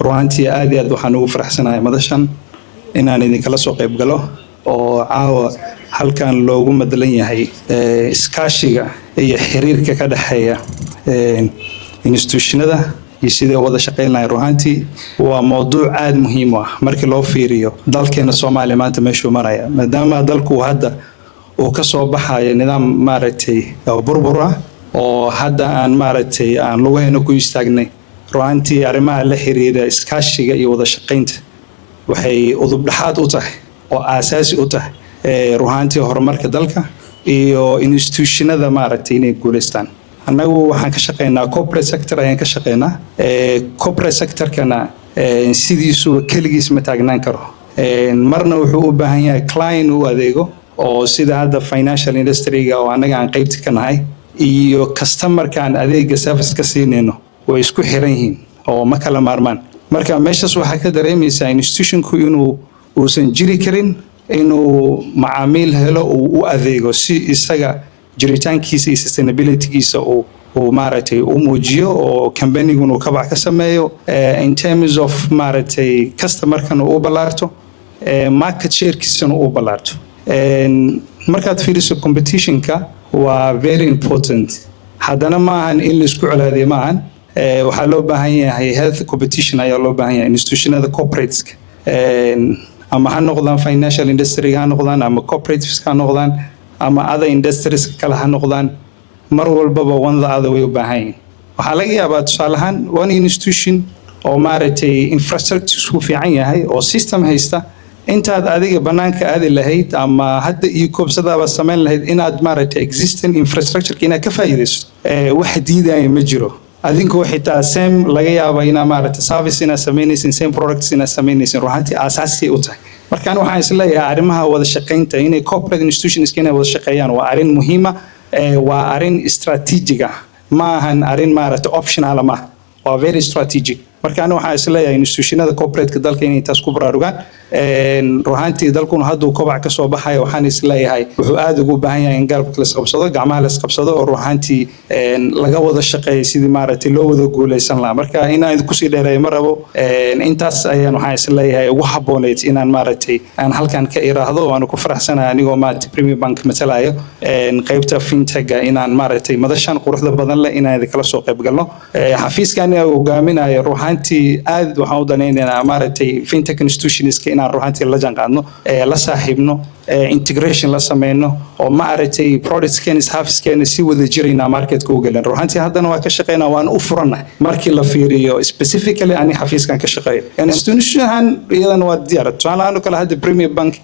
ruantii aad iyo aad waxaan ugu faraxsanahay madashan inaan idinkala soo qayb galo oo caawa halkan loogu madlan yahay iskaashiga iyo xiriirka ka dhaxeeya institutionada iyo sidee wada shaqeynayaan ruantii waa mowduuc aad muhiim ah markii loo fiiriyo dalkeena Soomaaliya maanta meeshuu maraya maadaama dalku hadda uu ka soo baxayo nidaam maaragtay burbur ah oo hadda aan maaragtay aan lugaheena ku istaagnay ruantii arrimaha la xiriira iskaashiga iyo wada shaqeynta waxay udub dhaxaad u tahay oo aasaasi u tahay ruantii horumarka dalka iyo institutionada maaragtay inay guuleystaan annagu waxaan ka shaqeynaa corporate sector ayaan ka shaqeynaa corporate sector-kana sidiisu kaligiis ma taagnaan karo marna wuxuu u baahan yahay client u adeego oo sida hadda financial industry-ga oo annaga aan qaybta ka nahay iyo customer-kaan adeega service ka siinayno way isku xiran yihiin oo ma kala maarmaan marka meeshaas waxaa ka dareemaysaa institutionku inuu uusan jiri karin inuu macaamiil helo uu u adeego si isaga jiritaankiisa iyo sustainability-giisa uu maaragtay u muujiyo oo company-gun uu kabac ka sameeyo in terms of maaragtay customer-kan uu ballaarto market share-kiisana uu ballaarto markaad fiiriso competition-ka waa very important haddana ma ahan in la isku colaadiyo ma ahan waxaa loo baahan yahay health competition ayaa loo baahan yahay institutionada corporateska ama ha noqdaan financial industry ha noqdaan ama cooperatives ha noqdaan ama other industries kale ha noqdaan mar walbaba one the other way u baahan yihiin waxaa laga yaabaa tusaale ahaan one institution oo maaragtay infrastructure isku fiican yahay oo system haysta intaad adiga banaanka aadi lahayd ama hadda iyo koobsadaaba samayn lahayd inaad maaragtay existing infrastructure inaad ka faa'iidayso wax diidaya ma jiro adinku xitaa same laga yaabo inaa maaragtay service inaad samaynaysin same products inaad samaynaysin ruuxantii aasaasi u tahay markaan waxaan isleeyahay arrimaha wada shaqeynta inay corporate institutions inay wada shaqeeyaan waa arrin muhiima waa arrin strategic ah ma ahan arrin maaragtay optional ma waa very strategic markaan waxaan isleeyahay institutionada corporate-ka dalka inay taas ku baraarugaan ruuxantii dalkuna hadduu kobac ka soo baxayo waxaan isleeyahay wuxuu aad ugu baahan yahay in galabka la isqabsado gacmaha la isqabsado oo ruuxantii laga wada shaqeeyo sidii maaragtay loo wada guuleysan lahaa marka inaan kusii dheereeyo ma rabo intaas ayaan waxaan isleeyahay ugu habbooneyd inaan maaragtay aan halkan ka iraahdo waanu ku faraxsanahay anigoo maaragtay Premier Bank matalayo qaybta fintech-ga inaan maaragtay madashan quruxda badan leh inaan kala soo qayb galno xafiiskan uu hogaaminayo ruuxantii aad waxaan u danaynaynaa maaragtay fintech institutions-ka inaan ruuxantii la jaanqaadno la saaxiibno integration la sameeyno oo maaragtay products-keena services-keena si wada jirayna market-ka u galan ruuxantii haddana waa ka shaqeynaa waan u furanahay markii la fiiriyo specifically ani xafiiskan ka shaqeeyo institution-han iyadana waa diyaar tusaale kale hadda Premier Bank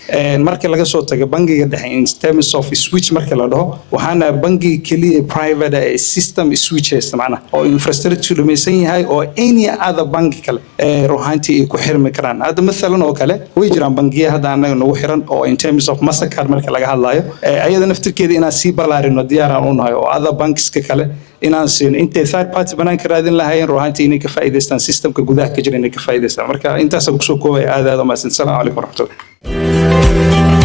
markii laga soo tago bangiga dhexe in terms of switch markii la dhaho waxaana bangiga kaliya private system switch haysta macnaha oo infrastructure dhamaysan yahay oo any other bank kale ruuxantii ay ku xirmi karaan hadda midalan oo kale way jiraan bangiya hadda anaga nagu xiran oo in terms of Mastercard marka laga hadlayo ayada naftirkeeda inaan sii ballaarino diyaaraan u nahay oo other banks-ka kale inaan siin intay third party banaanka raadin lahaayeen ruuxantii inay ka faa'iidaystaan systemka gudaha ka jira inay ka faa'iidaystaan marka intaas ku soo koobay aad u mahadsan. Assalaamu calaykum waraxmatullahi